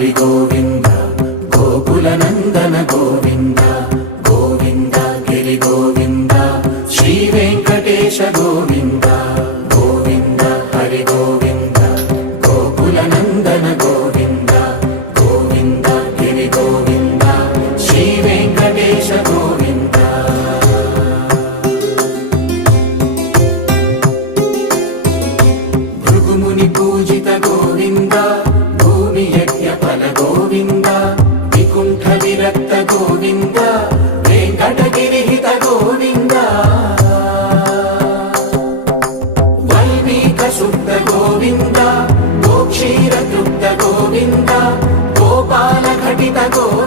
హరి గోవింద గోకుల నందన గోవింద గోవింద గిరి గోవింద శ్రీ వెంకటేశ గోవింద గోవింద హరి గోవింద గోకుల నందన గోవింద గోవింద గిరి గోవింద శ్రీ వెంకటేశ గోవింద భృగుముని పూజిత గోవింద భూమి యజ్ఞ ఫల గోవింద వికుంఠ విరక్త గోవింద వెంకటగిరిహిత గోవింద వల్మీక శుద్ధ గోవింద గోక్షీర తృప్త గోవింద గోపాల ఘటిత గోవింద